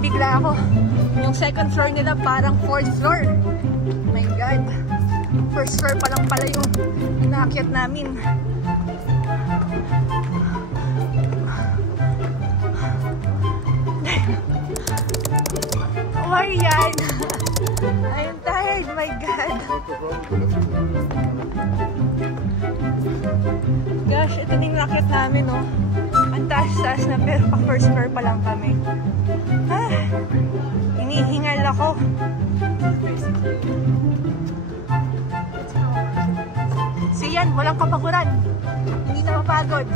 Bigla ako. Yung second floor nila parang fourth floor. My God. First floor pa lang pala yung inaakyat namin. Marian! I'm tired, my God. Gosh, ito na yung racket namin, oh. Ang taas-taas na, pero pa first floor pa lang kami. Ah, hinihingal ako. Siyan, walang kapaguran. Hindi na mapagod.